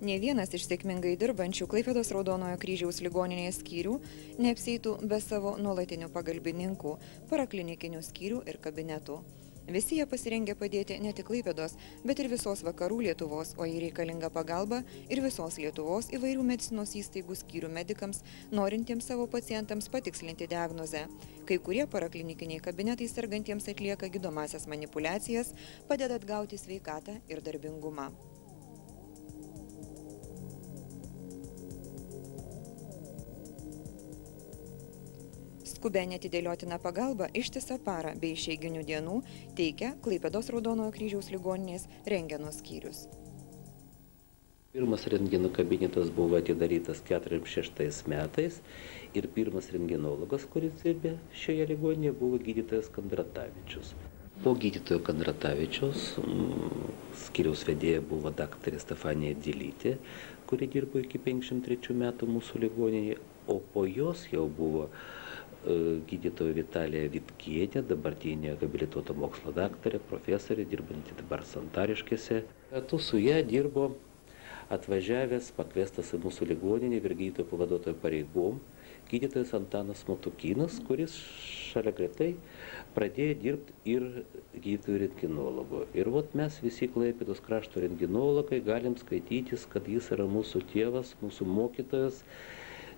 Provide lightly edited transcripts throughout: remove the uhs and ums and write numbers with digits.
Nė vienas iš sėkmingai dirbančių Klaipėdos Raudonojo kryžiaus ligoninės skyrių neapseitų be savo nuolatinių pagalbininkų, paraklinikinių skyrių ir kabinetų. Visi jie pasirengę padėti ne tik Klaipėdos, bet ir visos vakarų Lietuvos, o jei reikalinga pagalba ir visos Lietuvos įvairių medicinos įstaigų skyrių medikams, norintiems savo pacientams patikslinti diagnozę. Kai kurie paraklinikiniai kabinetai sergantiems atlieka gydomasias manipulacijas, padeda atgauti sveikatą ir darbingumą. Skubę neatidėliotiną pagalbą ištisą parą bei išeiginių dienų teikia Klaipėdos Raudonojo kryžiaus ligoninės rentgeno skyrius. Pirmas rentgeno kabinetas buvo atidarytas 46 metais ir pirmas rentgenologas, kuris dirbė šioje ligoninėje, buvo gydytojas Kandratavičius. Po gydytojo Kandratavičiaus skyriaus vedėja buvo daktarė Stefanija Dilytė, kuri dirbo iki 53 metų mūsų ligoninėje, o po jos jau buvo gydytoja Vitalija Vitkienė, dabartinė habilituota mokslo daktarė, profesorė, dirbanti dabar Santariškėse. Kartu su ją dirbo atvažiavęs, pakviestas į mūsų ligoninę ir gydytojo pavaduotojo pareigom, gydytojas Antanas Matukinas, kuris šalia gretai pradėjo dirbti ir gydytojų rentgenologo. Ir vat mes visi Klaipėdos krašto rentgenologai galim skaitytis, kad jis yra mūsų tėvas, mūsų mokytojas,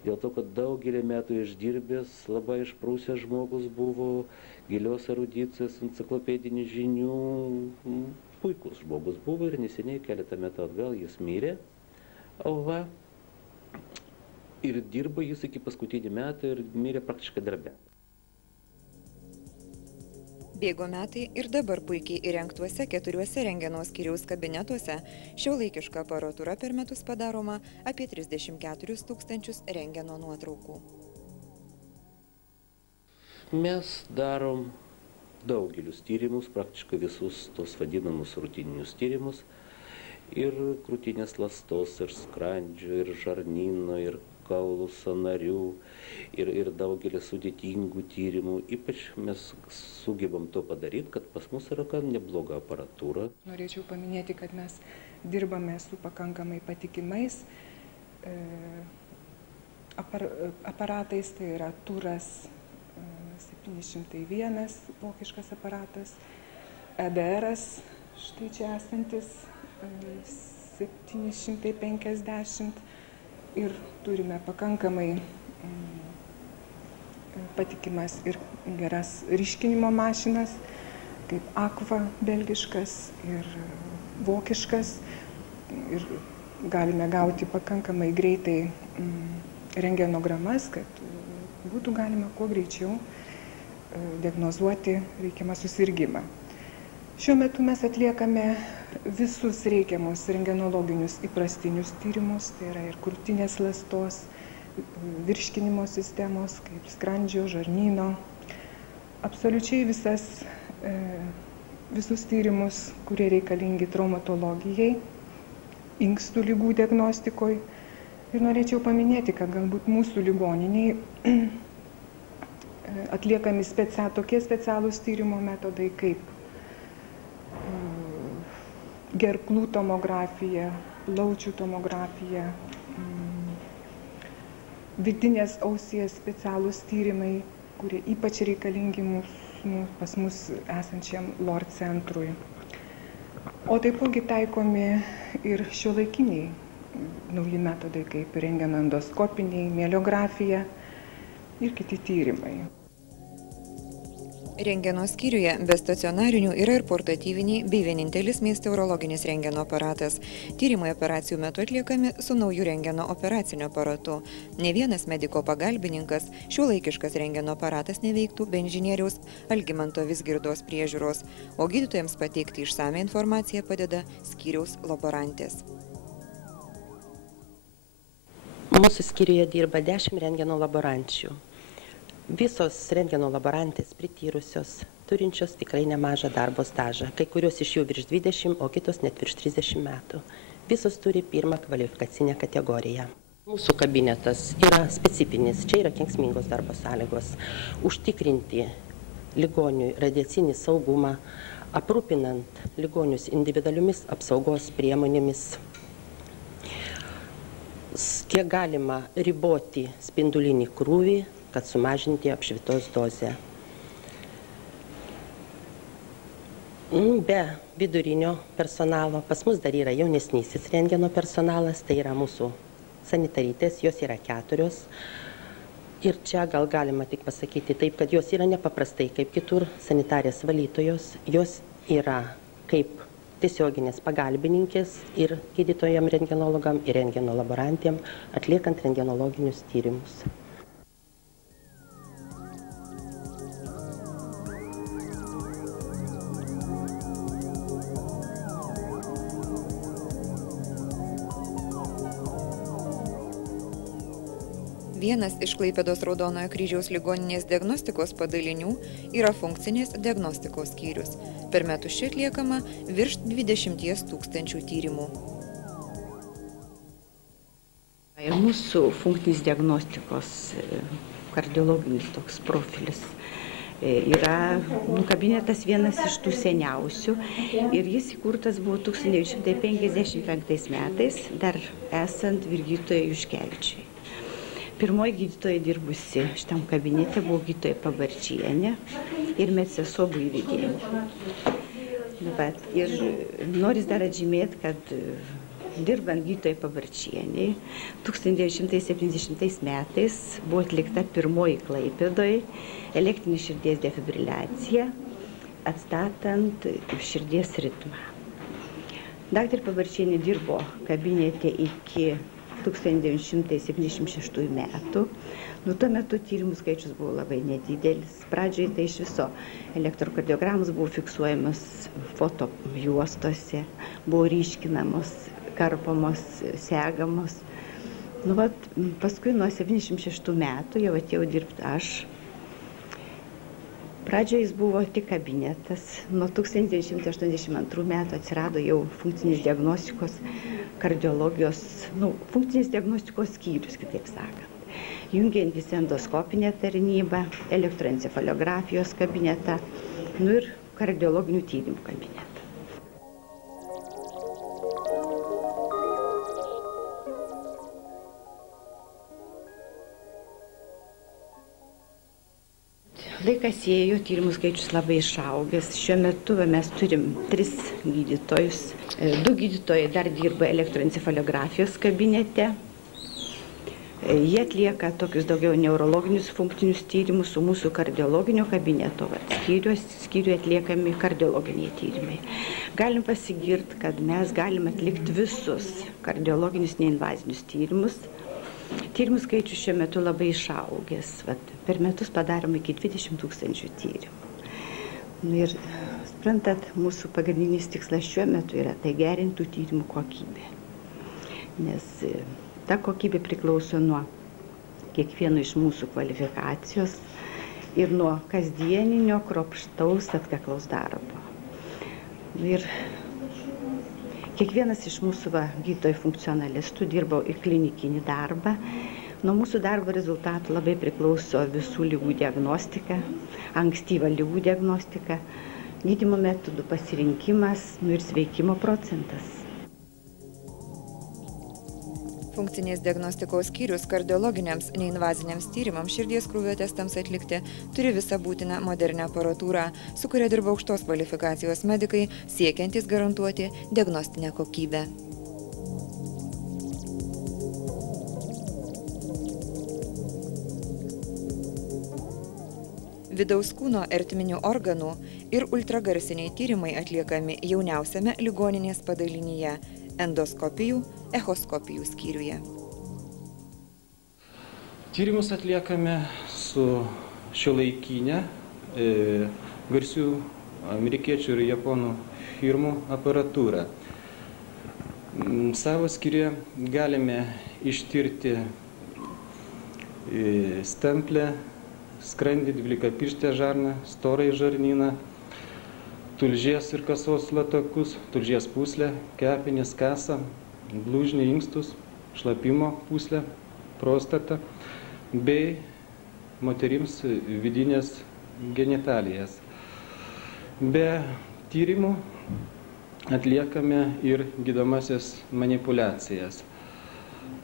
dėl to, kad daugelį metų išdirbęs, labai išprūsęs žmogus buvo, gilios erudicijos, enciklopedinių žinių, puikus žmogus buvo ir neseniai keletą metų atgal jis mirė. Ir dirbo jis iki paskutinį metą ir mirė praktiškai darbe. Bėgo metai ir dabar puikiai įrengtuose 4 rentgeno skyriaus kabinetuose šiuolaikiška aparatūra per metus padaroma apie 34 000 rentgeno nuotraukų. Mes darom daugelius tyrimus, praktiškai visus tos vadinamus rutininius tyrimus, ir krūtinės ląstos, ir skrandžio, ir žarnyno, ir kaulų sąnarių, ir daugelis sudėtingų tyrimų. Ypač mes sugebam to padaryti, kad pas mus yra gan nebloga aparatūra. Norėčiau paminėti, kad mes dirbame su pakankamai patikimais aparatais, tai yra Turas 701 vokiškas aparatas, EDR-as, štai čia esantis 750 ir turime pakankamai patikimas ir geras ryškinimo mašinas, kaip Aqua belgiškas ir vokiškas, ir galime gauti pakankamai greitai rentgenogramas, kad būtų galima kuo greičiau diagnozuoti reikiamą susirgimą. Šiuo metu mes atliekame visus reikiamus rentgenologinius įprastinius tyrimus, tai yra ir krūtinės ląstos, virškinimo sistemos, kaip skrandžio, žarnyno, absoliučiai visus tyrimus, kurie reikalingi traumatologijai, inkstų ligų diagnostikoje. Ir norėčiau paminėti, kad galbūt mūsų ligoniniai atliekami tokie specialūs tyrimo metodai kaip gerklų tomografija, plaučių tomografija, vidinės ausies specialūs tyrimai, kurie ypač reikalingi pas mus esančiam LOR centrui. O taipogi taikomi ir šiuolaikiniai nauji metodai, kaip rentgenoendoskopiniai, mieliografija ir kiti tyrimai. Rentgeno skyriuje be stacionarinių yra ir portatyviniai bei vienintelis mieste urologinis rentgeno aparatas. Tyrimai operacijų metu atliekami su nauju rentgeno operaciniu aparatu. Ne vienas mediko pagalbininkas šiuolaikiškas rentgeno aparatas neveiktų be inžinieriaus Algimanto Vizgirdos priežiūros, o gydytojams pateikti išsamią informaciją padeda skyriaus laborantės. Mūsų skyriuje dirba 10 rentgeno laborančių. Visos rentgeno laborantės prityrusios, turinčios tikrai nemažą darbo stažą, kai kurios iš jų virš 20, o kitos net virš 30 metų. Visos turi pirmą kvalifikacinę kategoriją. Mūsų kabinetas yra specifinis, čia yra kenksmingos darbo sąlygos. Užtikrinti ligoniui radiacinį saugumą, aprūpinant ligonius individualiomis apsaugos priemonėmis, kiek galima riboti spindulinį krūvį, kad sumažinti apšvitos dozę. Be vidurinio personalo pas mus dar yra jaunesnysis rentgeno personalas, tai yra mūsų sanitarytės, jos yra 4. Ir čia gal galima tik pasakyti taip, kad jos yra nepaprastai kaip kitur sanitarės valytojos, jos yra kaip tiesioginės pagalbininkės ir gydytojam rentgenologam ir rentgeno laborantėm atliekant rentgenologinius tyrimus. Vienas iš Klaipėdos Raudonojo kryžiaus ligoninės diagnostikos padalinių yra funkcinės diagnostikos skyrius. Per metus čia atliekama virš 20 000 tyrimų. Ir mūsų funkcinis diagnostikos kardiologinis toks profilis yra kabinetas vienas iš tų seniausių ir jis įkurtas buvo 1955 metais, dar esant Virgitojai Juškevičiui. Pirmoji gydytoja dirbusi šitam kabinete buvo gydytoja Pabarčienė ir medsesuo Buivydienė. Ir noris dar atžymėti, kad dirbant gydytojai Pabarčieniai 1970 metais buvo atlikta pirmoji Klaipėdoje elektrinė širdies defibriliacija, atstatant širdies ritmą. Daktarė Pabarčienė dirbo kabinete iki 1976 metų. Tuo metu tyrimų skaičius buvo labai nedidelis. Pradžioje tai iš viso elektrokardiogramos buvo fiksuojamos fotojuostose, buvo ryškinamos, karpamos, segamos. Paskui nuo 1976 metų jau atėjau dirbti aš. Pradžioje jis buvo tik kabinetas. Nuo 1982 metų atsirado jau funkcinės diagnostikos kardiologijos, funkcinės diagnostikos skyrius, kitaip sakant. Jungiantis endoskopinę tarnybą, elektroencefaliografijos kabinetą, ir kardiologinių tyrimų kabinetą. Laikas ėjo, tyrimų skaičius labai išaugęs. Šiuo metu mes turim 3 gydytojus. 2 gydytojai dar dirba elektroencefaliografijos kabinete. Jie atlieka tokius daugiau neurologinius funkcinius tyrimus, su mūsų kardiologinio kabineto skyriuje atliekami kardiologiniai tyrimai. Galim pasigirti, kad mes galim atlikti visus kardiologinius neinvazinius tyrimus. Tyrimų skaičius šiuo metu labai išaugęs. Per metus padarom iki 20 000 tyrimų. Ir, suprantat, mūsų pagrindinis tikslas šiuo metu yra tai gerintų tyrimų kokybę. Nes ta kokybė priklauso nuo kiekvieno iš mūsų kvalifikacijos ir nuo kasdieninio kruopštaus atkaklaus darbo. Ir kiekvienas iš mūsų gydytojų funkcionalistų dirbo į klinikinį darbą. Nuo mūsų darbo rezultatų labai priklauso visų ligų diagnostika, ankstyva ligų diagnostika, gydymo metodų pasirinkimas, ir sveikimo procentas. Funkcinės diagnostikos skyrius kardiologiniams neinvaziniams tyrimams širdies krūvio testams atlikti turi visą būtiną modernę aparatūrą, su kuria dirba aukštos kvalifikacijos medikai, siekiantys garantuoti diagnostinę kokybę. Vidaus kūno ertminių organų ir ultragarsiniai tyrimai atliekami jauniausiame ligoninės padalinyje – endoskopijų, echoskopijų skyriuje. Tyrimus atliekame su šiuolaikinė garsių amerikiečių ir japonų firmų aparatūra. Savo skyriuje galime ištirti stemplę, skrandį, dvylikapirštę žarną, storąjį žarnyną, tulžies ir kasos latakus, tulžies pūslę, kepenis, kasą, blužnį, inkstus, šlapimo pūslę, prostatą bei moterims vidinės genitalijas. Be tyrimų atliekame ir gydomasias manipulacijas.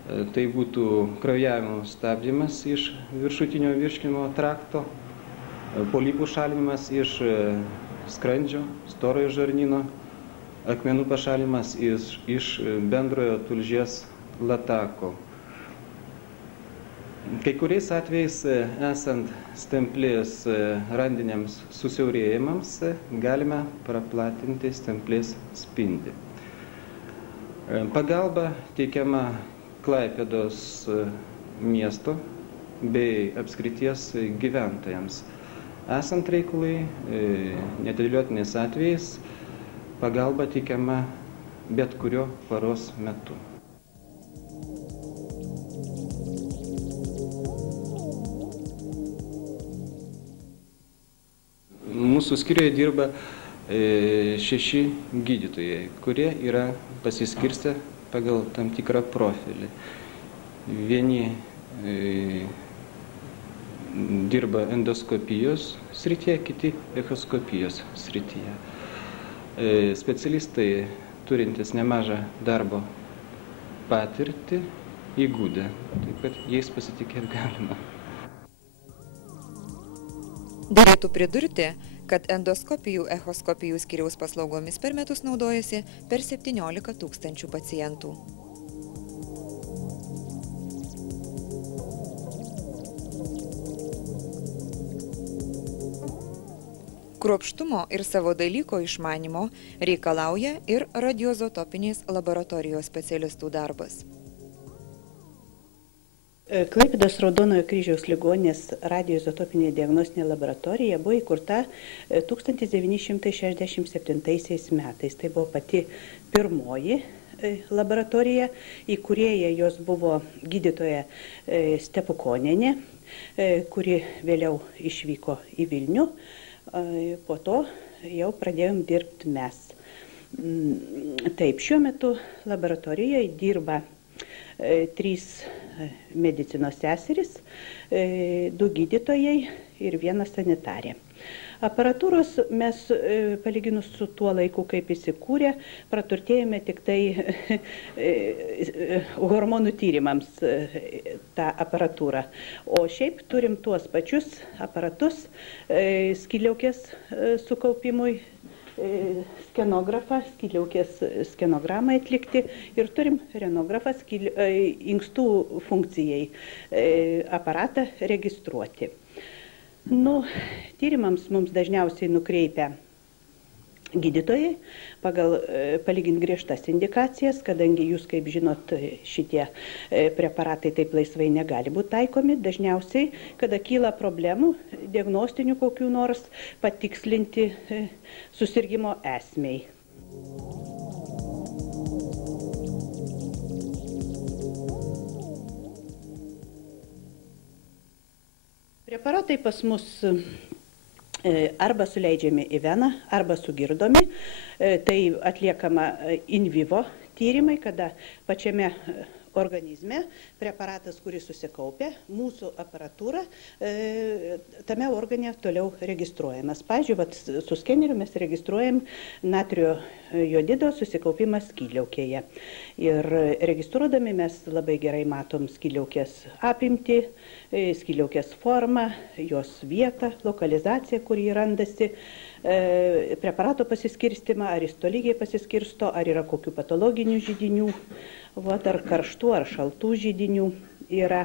Tai būtų kraujavimo stabdymas iš viršutinio virškinimo trakto, polipų šalinimas iš skrandžio, storojo žarnyno, akmenų pašalinimas iš bendrojo tulžies latako. Kai kuriais atvejais esant stemplės randiniams susiaurėjimams galime praplatinti stemplės spindį. Pagalba teikiama Klaipėdos miesto bei apskrities gyventojams. Esant reikalui, neatidėliotinais atvejais, pagalba teikiama bet kurio paros metu. Mūsų skyriuje dirba 6 gydytojai, kurie yra pasiskirstę pagal tam tikrą profilį. Vieni dirba endoskopijos srityje, kiti echoskopijos srityje. Specialistai turintys nemažą darbo patirtį, įgūdę, taip kad jais pasitikėti galima. Derėtų pridurti, kad endoskopijų echoskopijų skyriaus paslaugomis per metus naudojasi per 17 000 pacientų. Kruopštumo ir savo dalyko išmanymo reikalauja ir radioizotopinės laboratorijos specialistų darbas. Klaipėdos Raudonojo kryžiaus ligoninės radioizotopinė diagnostinė laboratorija buvo įkurta 1967 metais. Tai buvo pati pirmoji laboratorija, įkūrėja jos buvo gydytoja Stepukonienė, kuri vėliau išvyko į Vilnių. Po to jau pradėjom dirbti mes. Taip, šiuo metu laboratorijoje dirba 3 medicinos seserys, 2 gydytojai ir 1 sanitarė. Aparatūros mes, palyginus su tuo laiku, kaip įsikūrė, praturtėjome tik tai hormonų tyrimams tą aparatūrą. O šiaip turim tuos pačius aparatus skydliaukės sukaupimui, skenografą, skydliaukės skenogramai atlikti ir turim renografą inkstų funkcijai aparatą registruoti. Tyrimams mums dažniausiai nukreipia gydytojai pagal palyginti griežtas indikacijas, kadangi jūs, kaip žinot, šitie preparatai taip laisvai negali būti taikomi. Dažniausiai, kada kyla problemų, diagnostinių kokių nors, patikslinti susirgimo esmei. Preparatai pas mus arba suleidžiami į veną, arba sugirdomi. Tai atliekama in vivo tyrimai, kada pačiame organizme preparatas, kuris susikaupia, mūsų aparatūra tame organe toliau registruojamas. Pavyzdžiui, su skeneriu mes registruojam natrio jodido susikaupimą skydliaukėje. Ir registruodami mes labai gerai matom skydliaukės apimtį, skydliaukės formą, jos vietą, lokalizaciją, kur jį randasi, preparato pasiskirstimą, ar jis tolygiai pasiskirsto, ar yra kokių patologinių židinių, ar karštų, ar šaltų židinių yra.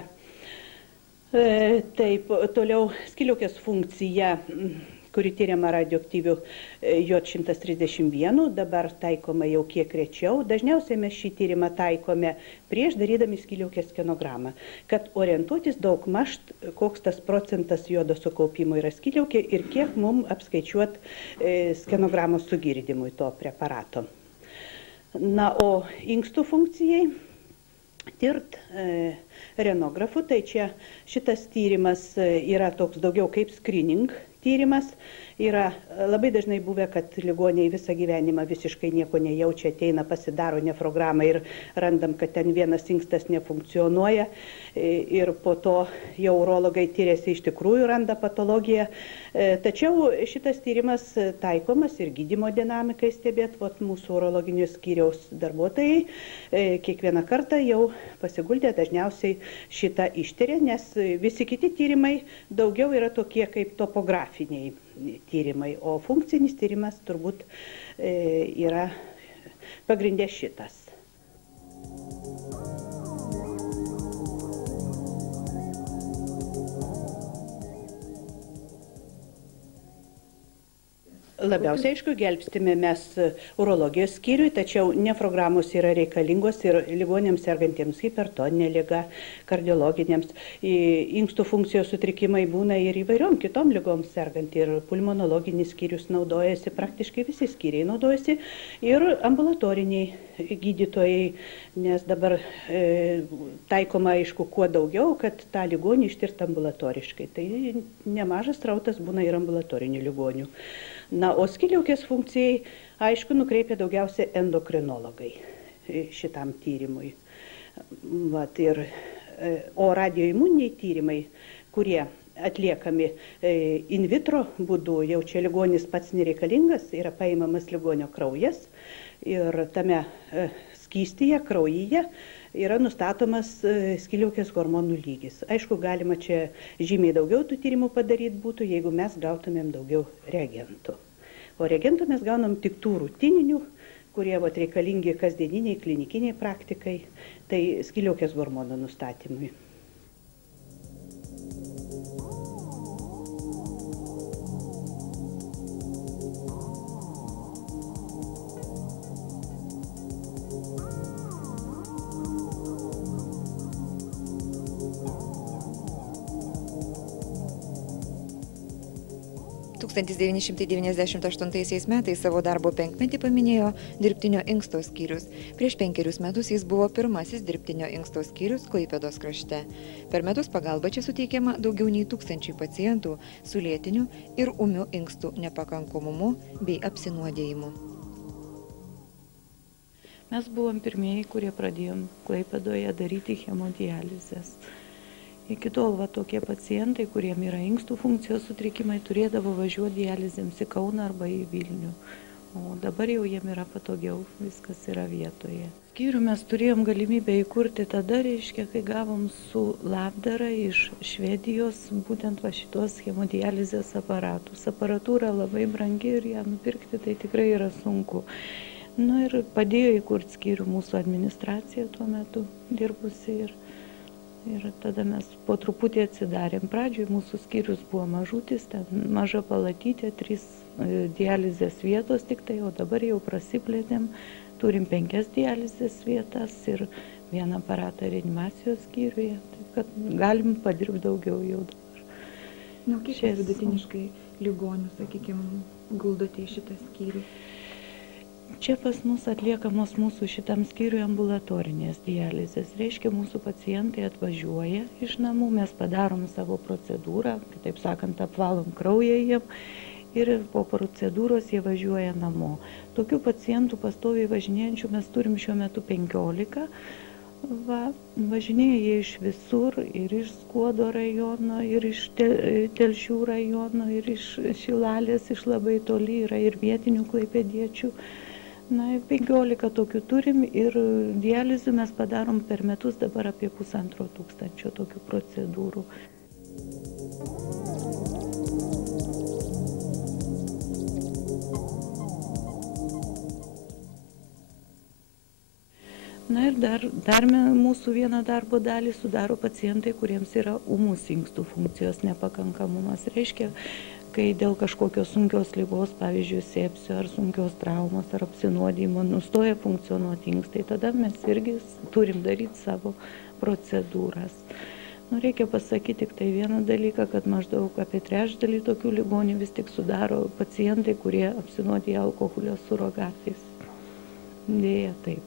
Taip, toliau skydliaukės funkcija, kuri tyriama radioaktyvių J131, dabar taikoma jau kiek rečiau. Dažniausiai mes šį tyrimą taikome prieš darydami skydliaukės skenogramą, kad orientuotis daugmaž, koks tas procentas jodo sukaupimo yra skydliaukė ir kiek mums apskaičiuot skenogramos sugirdimui to preparato. O inkstų funkcijai tirt renografu, tai čia šitas tyrimas yra toks daugiau kaip screening tyrimas, Yra labai dažnai buvę, kad ligoniai visą gyvenimą visiškai nieko nejaučia, ateina, pasidaro nefrogramą ir randam, kad ten vienas inkstas nefunkcionuoja ir po to jau urologai tyrėsi, iš tikrųjų randa patologiją. Tačiau šitas tyrimas taikomas ir gydymo dinamikai stebėt, mūsų urologinio skyriaus darbuotojai kiekvieną kartą jau pasiguldę dažniausiai šitą ištiria, nes visi kiti tyrimai daugiau yra tokie kaip topografiniai tyrimai, o funkcinis tyrimas turbūt yra pagrindė šitas. Labiausiai, aišku, gelbstime mes urologijos skyriui, tačiau nefrogramos yra reikalingos ir ligoniams sergantiems hipertoninė liga, kardiologinėms, inkstų funkcijos sutrikimai būna ir įvairiom kitom ligom sergant, ir pulmonologinis skyrius naudojasi, praktiškai visi skyriai naudojasi, ir ambulatoriniai gydytojai, nes dabar taikoma, aišku, kuo daugiau, kad tą ligonį ištirt ambulatoriškai. Tai nemažas srautas būna ir ambulatorinių ligonių. Na, o skydliaukės funkcijai, aišku, nukreipia daugiausia endokrinologai šitam tyrimui. O radioimuniniai tyrimai, kurie atliekami in vitro būdu, jau čia ligonis pats nereikalingas, yra paimamas ligonio kraujas ir tame skystyje, kraujyje yra nustatomas skydliaukės hormonų lygis. Aišku, galima čia žymiai daugiau tų tyrimų padaryti būtų, jeigu mes gautumėm daugiau reagentų. O reagentų mes gaunam tik tų rutininių, kurie reikalingi kasdieniniai, klinikiniai praktikai, tai skydliaukės hormonų nustatymui. – 1998 metais savo darbo penkmetį paminėjo dirbtinio inksto skyrius. Prieš 5 metus jis buvo pirmasis dirbtinio inksto skyrius Klaipėdos krašte. Per metus pagalba čia suteikiama daugiau nei 1000 pacientų su lėtiniu ir ūmiu inkstų nepakankamumu bei apsinuodėjimu. Mes buvom pirmieji, kurie pradėjom Klaipėdoje daryti hemodializės. Iki tol tokie pacientai, kuriem yra inkstų funkcijos sutrikimai, turėdavo važiuoti dializėms į Kauną arba į Vilnių. O dabar jau jiem yra patogiau, viskas yra vietoje. Skyrių mes turėjom galimybę įkurti tada, kai gavom su labdara iš Švedijos būtent šitos hemodializės aparatus. Aparatūra labai brangi ir ją nupirkti tai tikrai yra sunku. Ir padėjo įkurti skyrių mūsų administracija tuo metu dirbusi ir tada mes po truputį atsidarėm. Pradžioj mūsų skyrius buvo mažutis, ten maža palatytė, 3 dializės vietos tik tai, o dabar jau prasiplėtėm, turim 5 dializės vietas ir 1 aparatą reanimacijos skyriuje, taip kad galim padirbti daugiau jau dabar. Kiek vidutiniškai ligonių, sakykime, guldote į šitą skyrių? Čia pas mus atliekamos mūsų šitam skyriui ambulatorinės dializės. Reiškia, mūsų pacientai atvažiuoja iš namų, mes padarom savo procedūrą, kitaip sakant, apvalom kraują jiem ir po procedūros jie važiuoja namo. Tokių pacientų pastoviai važinėjančių mes turim šiuo metu 15. Važinėja jie iš visur, ir iš Skuodo rajono, ir iš Telšių rajono, ir iš Šilalės, iš labai toli, yra ir vietinių klaipėdiečių. 15 tokių turim ir dializių mes padarom per metus dabar apie 1500 tokių procedūrų. Ir dar mūsų vieną darbo dalį sudaro pacientai, kuriems yra ūmus inkstų funkcijos nepakankamumas. Reiškia, kai dėl kažkokios sunkios ligos, pavyzdžiui, sepsio ar sunkios traumos ar apsinuodijimo nustoja funkcionuoti inkstai, tada mes irgi turim daryti savo procedūras. Reikia pasakyti tik tai vieną dalyką, kad maždaug apie 1/3 tokių ligonių vis tik sudaro pacientai, kurie apsinuodija alkoholio surogatais. Dėja taip.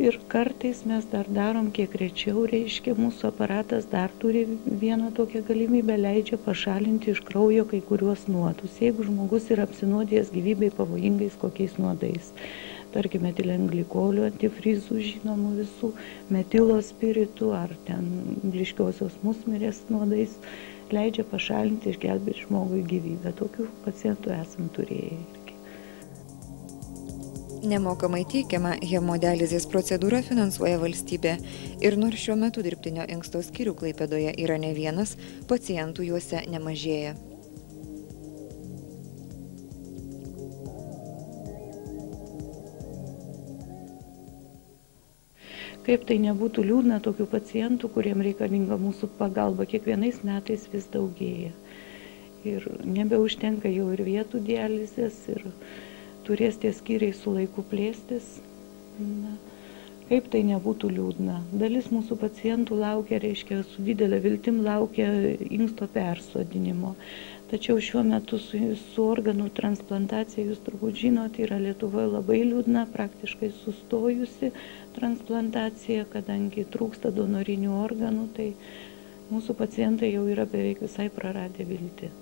Ir kartais mes dar darom kiek rečiau, reiškia, mūsų aparatas dar turi vieną tokią galimybę, leidžia pašalinti iš kraujo kai kuriuos nuodus, jeigu žmogus yra apsinuodijęs gyvybei pavojingais kokiais nuodais. Tarkim, metilenglikolių, antifrizų žinomų visų, metilo spiritų ar ten blyškiosios musmirės nuodais, leidžia pašalinti, išgelbėti žmogui gyvybę. Tokių pacientų esam turėję. Nemokamai teikiama hemodializės procedūra finansuoja valstybė. Ir nors šiuo metu dirbtinio inksto skyrių Klaipėdoje yra ne vienas, pacientų juose nemažėja. Kaip tai nebūtų liūdna, tokių pacientų, kuriem reikalinga mūsų pagalba, kiekvienais metais vis daugėja. Ir nebeužtenka jau ir vietų dializės, ir turės tie skyriai su laiku plėstis. Na, kaip tai nebūtų liūdna. Dalis mūsų pacientų laukia, reiškia, su didelė viltim laukia inksto persodinimo. Tačiau šiuo metu su organų transplantacija, jūs turbūt žinot, yra Lietuvoje labai liūdna, praktiškai sustojusi transplantacija, kadangi trūksta donorinių organų, tai mūsų pacientai jau yra beveik visai praradę viltį.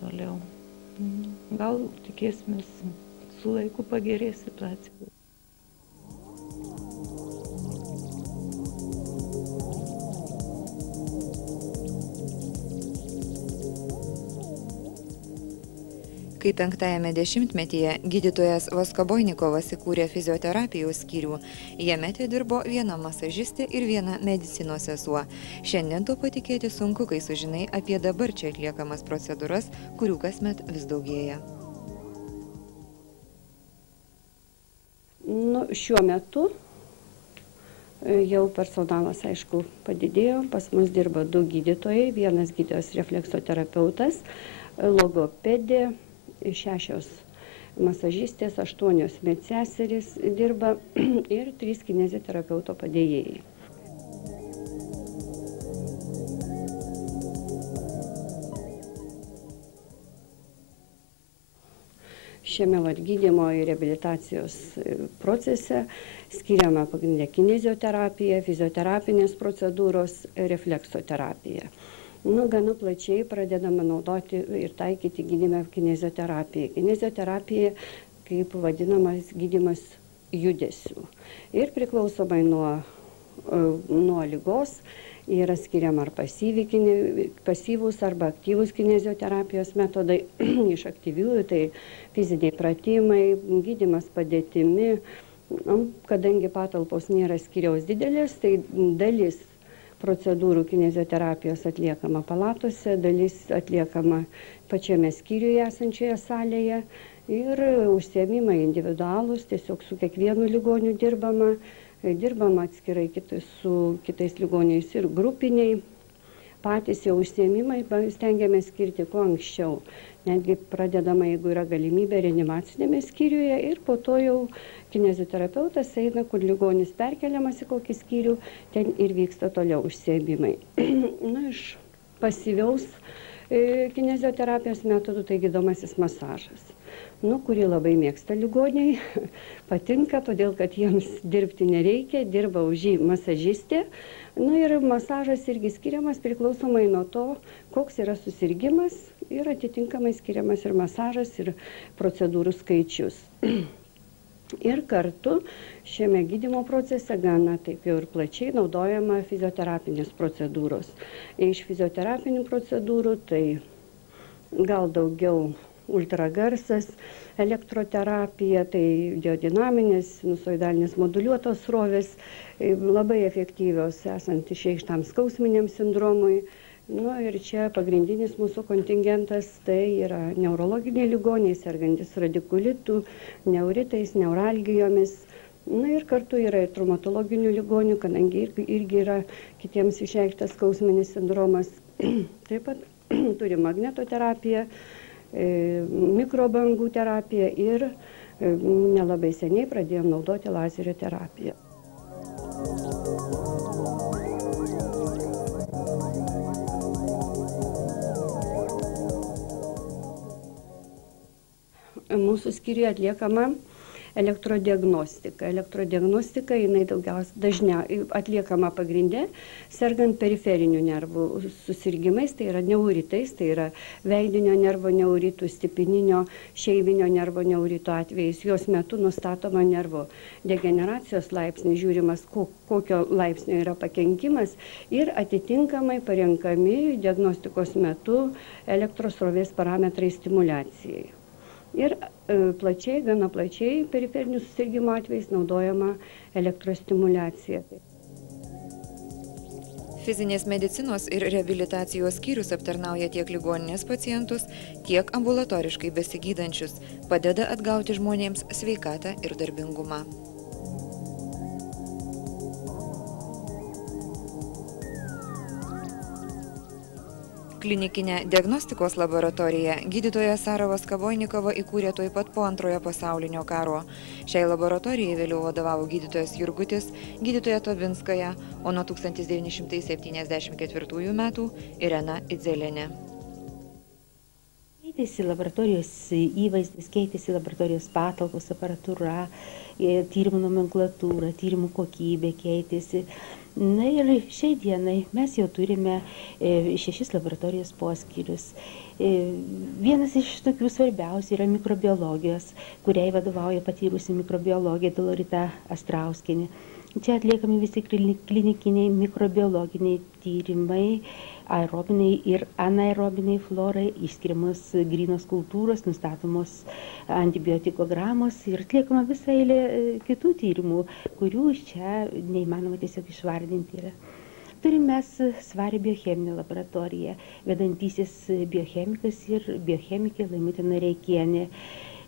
Toliau. Gal tikėsimės, su laiku pagerės situacija. Kai 5-ame dešimtmetyje gydytojas Voskobojnikovas įkūrė fizioterapijos skyrių, jame dirbo viena masažistė ir viena medicinos sesuo. Šiandien to patikėti sunku, kai sužinai apie dabar čia atliekamas procedūras, kurių kasmet vis daugėja. Šiuo metu jau personalas, aišku, padidėjo. Pas mus dirba 2 gydytojai, vienas gydytojas refleksoterapeutas, logopedė, 6 masažistės, 8 medseserys dirba ir 3 kineziterapeuto padėjėjai. Šiame gydymo ir reabilitacijos procese skiriama pagrindinė kinezioterapija, fizioterapinės procedūros, refleksoterapija. Gana plačiai pradedama naudoti ir taikyti gydyme kinezioterapiją. Kinezioterapija kaip vadinamas gydymas judesių. Ir priklausomai nuo ligos yra skiriama ar pasyvūs arba aktyvūs kinezioterapijos metodai. Iš aktyviųjų tai fiziniai pratimai, gydymas padėtimi. Kadangi patalpos nėra skyriaus didelės, tai dalis procedūrų kinezioterapijos atliekama palatose, dalis atliekama pačiame skyriuje esančioje salėje ir užsiėmimai individualūs, tiesiog su kiekvienu ligoniu dirbama atskirai su kitais ligoniais ir grupiniai. Patys jau užsiėmimai stengiamės skirti kuo anksčiau. Netgi pradedama, jeigu yra galimybė, reanimacinėme skyriuje ir po to jau kineziterapeutas eina, kur ligonis perkeliamas į kokį skyrių, ten ir vyksta toliau užsiėmimai. Iš pasyviaus kinezioterapijos metodų tai gydomasis masažas, kurį labai mėgsta ligoniai, patinka, todėl kad jiems dirbti nereikia, dirba už jį masažistė. Ir masažas irgi skiriamas priklausomai nuo to, koks yra susirgimas ir atitinkamai skiriamas ir masažas, ir procedūrų skaičius. Ir kartu šiame gydymo procese gana taip jau ir plačiai naudojama fizioterapinės procedūros. Iš fizioterapinių procedūrų tai gal daugiau ultragarsas, elektroterapija, tai biodinaminės, sinusoidalinės moduliuotos srovės, labai efektyvios esant išreikštam skausminiam sindromui. Ir čia pagrindinis mūsų kontingentas tai yra neurologiniai ligoniai, sergantis radikulitų, neuritais, neuralgijomis. Ir kartu yra ir traumatologinių ligonių, kadangi irgi yra kitiems išreikštas skausminis sindromas. Taip pat turi magnetoterapiją, mikrobangų terapiją ir nelabai seniai pradėjom naudoti lazerio terapiją. Mūsų skyriuje atliekama elektrodiagnostika. Elektrodiagnostika jinai dažniausiai atliekama pagrinde sergant periferinių nervų susirgymais, tai yra neuritais, tai yra veidinio nervo neuritų, stipininio šeivinio nervo neurito atvejais. Jos metu nustatoma nervo degeneracijos laipsnis, žiūrimas, kokio laipsnio yra pakenkimas ir atitinkamai parenkami diagnostikos metu elektrosrovės parametrai stimuliacijai. Ir plačiai, gana plačiai periferinių susirgymų atvejais naudojama elektrostimuliacija. Fizinės medicinos ir reabilitacijos skyrius aptarnauja tiek ligoninės pacientus, tiek ambulatoriškai besigydančius, padeda atgauti žmonėms sveikatą ir darbingumą. Klinikinę diagnostikos laboratoriją gydytoja Sara Vaskabojnikova įkūrė tuoj pat po Antrojo pasaulinio karo. Šiai laboratorijai vėliau vadovavo gydytojas Jurgutis, gydytoja Tobinskaja, o nuo 1974 metų Irena Idzelinė. Keitėsi laboratorijos įvaizdis, keitėsi laboratorijos patalpos, aparatūra, tyrimų nomenklatūra, tyrimų kokybė keitėsi. Na ir šiai dienai mes jau turime 6 laboratorijos poskyrius. Vienas iš tokių svarbiausių yra mikrobiologijos, kuriai vadovauja patyrusi mikrobiologė Dolorita Astrauskienė. Čia atliekami visi klinikiniai mikrobiologiniai tyrimai, aerobiniai ir anaerobiniai florai, išskiriamos grynos kultūros, nustatomos antibiotikogramos ir atliekama visa eilė kitų tyrimų, kurių čia neįmanoma tiesiog išvardinti yra. Turime mes svarę biocheminę laboratoriją, vedantysis biochemikas ir biochemikė Laimutė Noreikienė.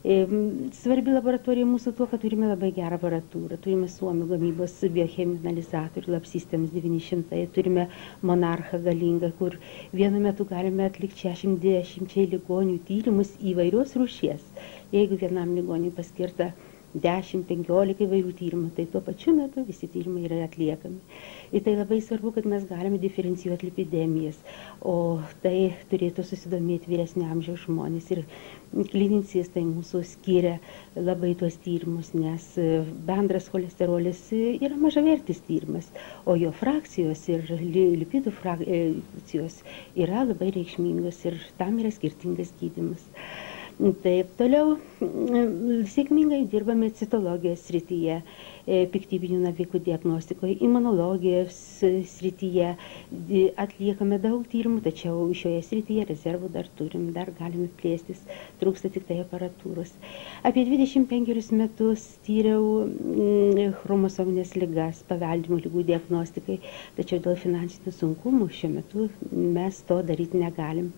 Svarbi laboratorija mūsų tuo, kad turime labai gerą aparatūrą. Turime Suomių gamybos biocheminių analizatorių Lab Systems 900, turime Monarchą galingą, kur vienu metu galime atlikti 60 ligonių tyrimus įvairios rūšies. Jeigu vienam ligoniui paskirta 10-15 įvairių tyrimų, tai tuo pačiu metu visi tyrimai yra atliekami. Ir tai labai svarbu, kad mes galime diferencijuoti lipidemijas, o tai turėtų susidomėti vyresnio amžiaus žmonės. Ir klinicistai mūsų skiria labai tuos tyrimus, nes bendras cholesterolis yra mažavertis tyrimas, o jo frakcijos ir lipidų frakcijos yra labai reikšmingos ir tam yra skirtingas gydymas. Taip, toliau sėkmingai dirbame citologijos srityje, piktybinių navikų diagnostikoje, imunologijos srityje. Atliekame daug tyrimų, tačiau šioje srityje rezervų dar turim, dar galime plėstis, trūksta tik tai aparatūros. Apie 25 metus tyriau chromosominės ligas, paveldimų ligų diagnostikai, tačiau dėl finansinių sunkumų šiuo metu mes to daryti negalim.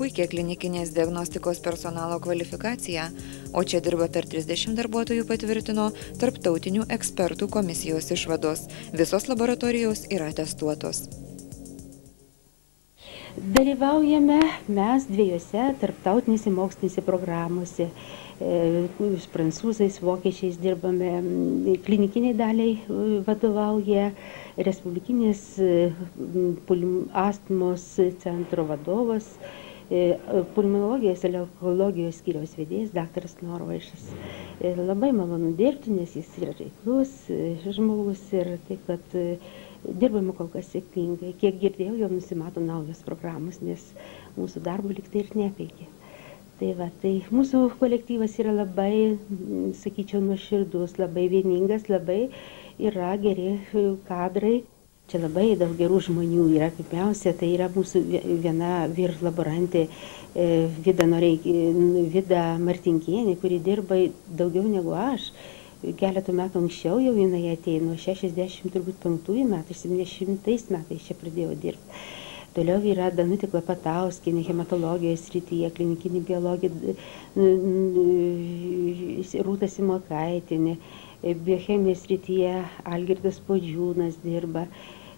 Puikia klinikinės diagnostikos personalo kvalifikacija, o čia dirba per 30 darbuotojų patvirtino tarptautinių ekspertų komisijos išvados. Visos laboratorijos yra testuotos. Dalyvaujame mes 2 tarptautinėse mokslinėse programuose. Su prancūzais, vokiečiais dirbame, klinikiniai daliai vadovauja Respublikinės astmos centro vadovas, pulmonologijos ir alergologijos skyriaus vedėjas daktaras Norvaišas. Labai malonu dirbti, nes jis yra reiklus žmogus ir taip pat dirbame kol kas sėkmingai. Kiek girdėjau, jau nusimato naujos programos, nes mūsų darbo liktai ir nepeikia. Tai mūsų kolektyvas yra labai, sakyčiau, nuoširdus, labai vieningas, labai yra geri kadrai. Čia labai daug gerų žmonių yra. Pirmiausia, tai yra mūsų viena vyr laborantė Vida Martinkienė, kuri dirba daugiau negu aš. Keletą metų anksčiau jau jinai atėjo, nuo 65 metų, 70 metais čia pradėjo dirbti. Toliau yra Danutė Klapatauskienė, hematologijos srityje, klinikinė biologija, Rūta Simokaitienė, biochemijos srityje Algirdas Podžiūnas dirba.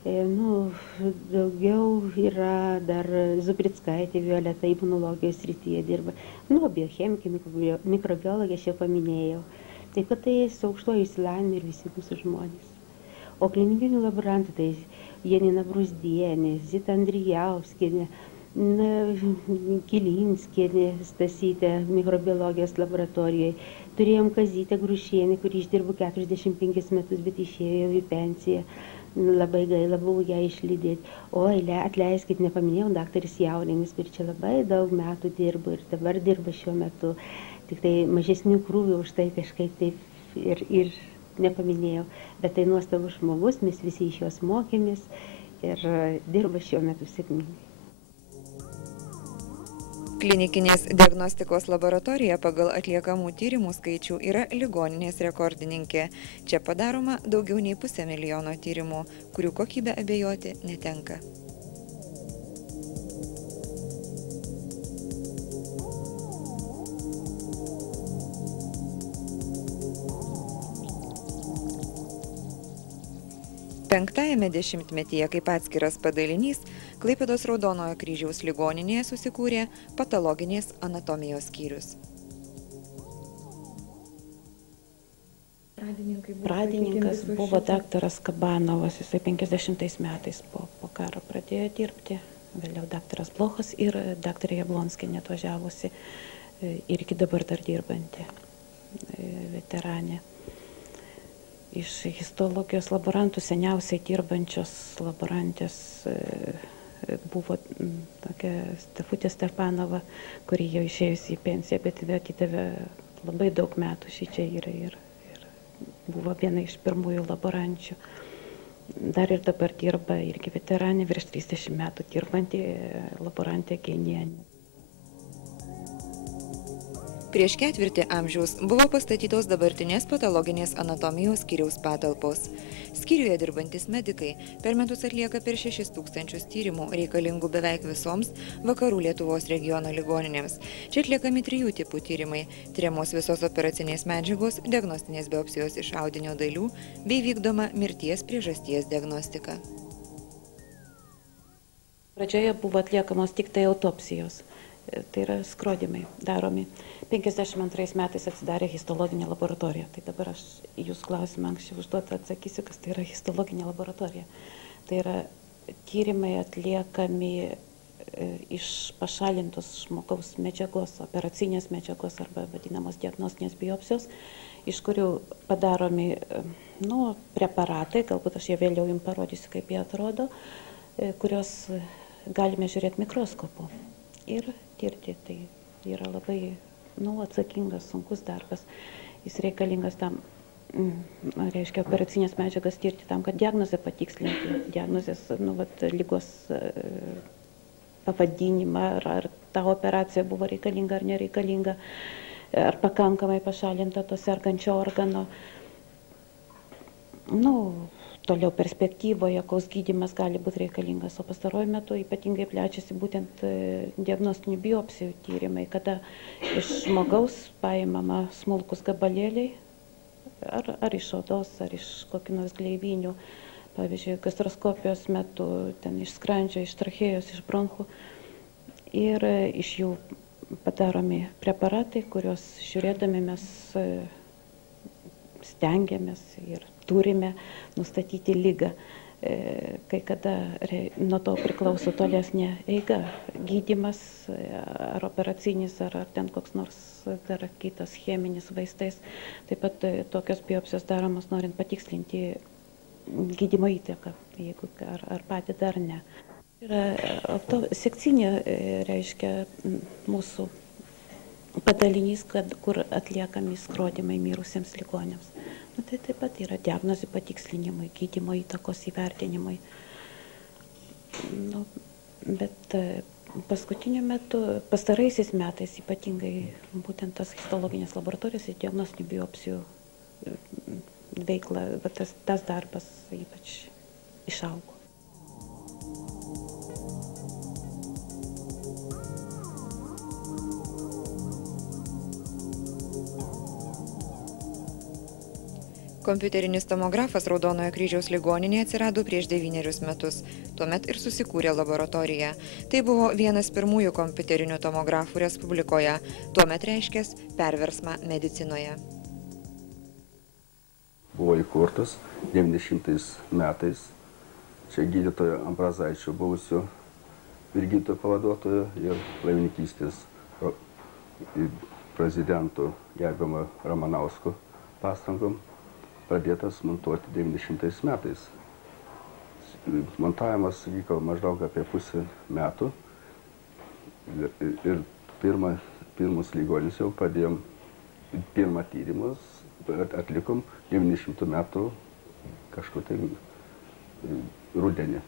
Daugiau yra dar Zubritskaitė, Violeta imunologijos srityje dirba. Biochemikė, mikrobiologė aš jau paminėjau. Taip pat tai su aukštuoju išsilavinimu ir visi mūsų žmonės. O klinikinių laborantų tai Janina Bruzdienė, Zita Andrijauskienė, Kilinskienė Stasytė mikrobiologijos laboratorijoje. Turėjom Kazytę Grušienę, kuri išdirbo 45 metus, bet išėjo į pensiją. Labai gaila buvo ją išlydėti. O atleiskit, nepaminėjau, daktaris Jauninis, kur čia labai daug metų dirbo ir dabar dirba šiuo metu. Tik tai mažesnių krūvių už tai kažkaip taip ir nepaminėjau. Bet tai nuostabus žmogus, mes visi iš jos mokėmės ir dirba šiuo metu sėkmingai. Klinikinės diagnostikos laboratorija pagal atliekamų tyrimų skaičių yra ligoninės rekordininkė. Čia padaroma daugiau nei 500 000 tyrimų, kurių kokybę abejoti netenka. Penktajame dešimtmetyje kaip atskiras padalinys Klaipėdos Raudonojo kryžiaus ligoninėje susikūrė patologinės anatomijos skyrius. Pradininkas buvo daktaras Kabanovas, jisai 50 metais po karo pradėjo dirbti, vėliau daktaras Blochas ir daktarė Jablonskienė atvažiavusi ir iki dabar dar dirbanti veteranė. Iš histologijos laborantų seniausiai dirbančios laborantės buvo tokia Stefutė Stepanova, kuri jau išėjusi į pensiją, bet atidavė labai daug metų šičia ir buvo viena iš pirmųjų laborančių. Dar ir dabar dirba irgi veteranė, virš 30 metų dirbanti laborantė Genienė. Prieš ketvirtį amžiaus buvo pastatytos dabartinės patologinės anatomijos skyriaus patalpos. Skyriuje dirbantis medikai per metus atlieka per 6000 tyrimų reikalingų beveik visoms vakarų Lietuvos regiono ligoninėms. Čia atliekami 3 tipų tyrimai – tyriamos visos operacinės medžiagos, diagnostinės biopsijos iš audinio dalių bei vykdoma mirties priežasties diagnostika. Pradžioje buvo atliekamos tik tai autopsijos. Tai yra skrodimai daromi. 52 metais atsidarė histologinė laboratorija. Tai dabar aš jūs klausimą anksčiau užduotą atsakysiu, kas tai yra histologinė laboratorija. Tai yra tyrimai atliekami iš pašalintos žmogaus medžiagos, operacinės medžiagos arba vadinamos diagnostinės biopsijos, iš kurių padaromi preparatai, galbūt aš jie vėliau jums parodysiu, kaip jie atrodo, kurios galime žiūrėti mikroskopu. Ir tirti, tai yra labai atsakingas, sunkus darbas. Jis reikalingas tam, reiškia, operacinės medžiagas tirti tam, kad diagnozę patikslinti. Diagnozės, lygos pavadinimą, ar ta operacija buvo reikalinga ar nereikalinga, ar pakankamai pašalinta to sergančio organo. Toliau perspektyvoje, koks gydymas gali būti reikalingas, o pastaruoju metu ypatingai plečiasi būtent diagnostinių biopsijų tyrimai, kada iš žmogaus paimama smulkus gabalėliai, ar iš odos, ar iš kokių nors gleivinių, pavyzdžiui, gastroskopijos metu, ten iš skrandžio, iš trachėjos, iš bronchų, ir iš jų padaromi preparatai, kuriuos žiūrėdami mes stengiamės ir turime nustatyti ligą. Kai kada nuo to priklauso tolesnė eiga, gydymas ar operacinis, ar ten koks nors dar kitas cheminis vaistais. Taip pat tokios biopsijos daromos norint patikslinti gydymo įtaką, ar padeda ar ne. Sekcinė reiškia mūsų padalinys, kur atliekami skrodimai mirusiems ligoniams. Tai taip pat yra diagnozių patikslinimai, gydymo įtakos įvertinimai. Bet paskutiniu metu, pastaraisiais metais ypatingai būtent tas histologinės laboratorijos ir diagnostinių biopsijų veikla, tas darbas ypač išaugo. Kompiuterinis tomografas Raudonojo kryžiaus ligoninėje atsirado prieš 9 metus. Tuomet ir susikūrė laboratorija. Tai buvo vienas pirmųjų kompiuterinių tomografų Respublikoje. Tuomet reiškęs perversmą medicinoje. Buvo įkurtas 90 metais. Čia gydytojo Ambrazaičio buvusio ir gydytojo pavaduotojo ir laivininkystės prezidento gerbiamo Ramanausko pastangom pradėtas montuoti 90 metais. Montavimas vyko maždaug apie pusę metų ir pirmus ligonius jau pradėjom, pirmą tyrimus atlikom 90 metų kažkur tai rudenį.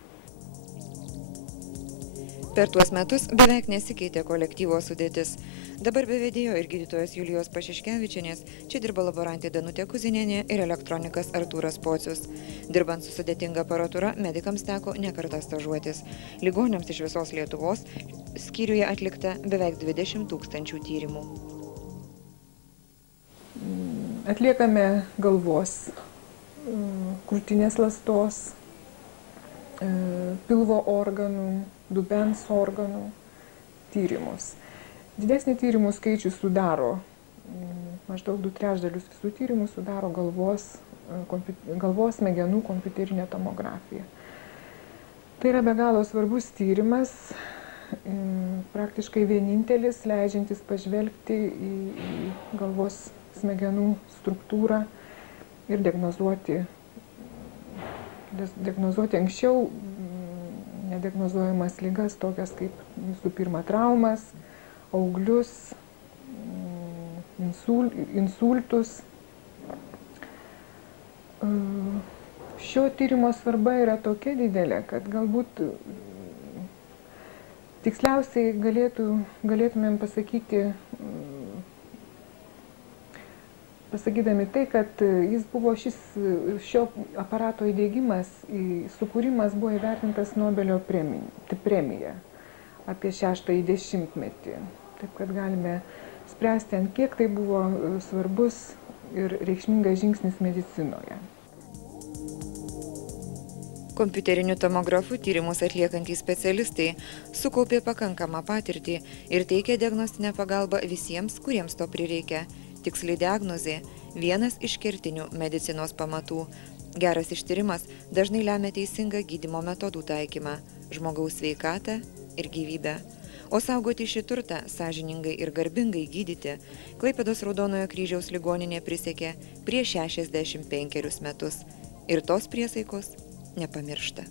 Per tuos metus beveik nesikeitė kolektyvo sudėtis. Dabar be vedėjo ir gydytojas Julijos Pašiškevičienės, čia dirba laborantė Danutė Kuzinienė ir elektronikas Artūras Pocius. Dirbant su sudėtinga aparatūra, medikams teko ne kartą stažuotis. Ligoniams iš visos Lietuvos skyriuje atlikta beveik 20 000 tyrimų. Atliekame galvos, krūtinės ląstos, pilvo organų, dubens organų tyrimus. Didesnį tyrimų skaičių sudaro, maždaug 2/3 visų tyrimų sudaro galvos smegenų kompiuterinė tomografija. Tai yra be galo svarbus tyrimas, praktiškai vienintelis, leidžiantis pažvelgti į galvos smegenų struktūrą ir diagnozuoti anksčiau nediagnozuojamas ligas, tokias kaip visų pirma traumas, auglius, insultus. Šio tyrimo svarba yra tokia didelė, kad galbūt tiksliausiai galėtumėm pasakydami tai, kad šio aparato įdiegimas, sukūrimas buvo įvertintas Nobelio premija apie 6-ąjį dešimtmetį. Taip kad galime spręsti, ant kiek tai buvo svarbus ir reikšmingas žingsnis medicinoje. Kompiuteriniu tomografu tyrimus atliekantys specialistai sukaupė pakankamą patirtį ir teikia diagnostinę pagalbą visiems, kuriems to prireikia. Tiksli diagnozė – vienas iš kertinių medicinos pamatų. Geras ištyrimas dažnai lemia teisingą gydymo metodų taikymą, žmogaus sveikatą ir gyvybę. O saugoti šį turtą, sąžiningai ir garbingai gydyti, Klaipėdos Raudonojo Kryžiaus ligoninė prisiekė prieš 65 metus. Ir tos priesaikos nepamiršta.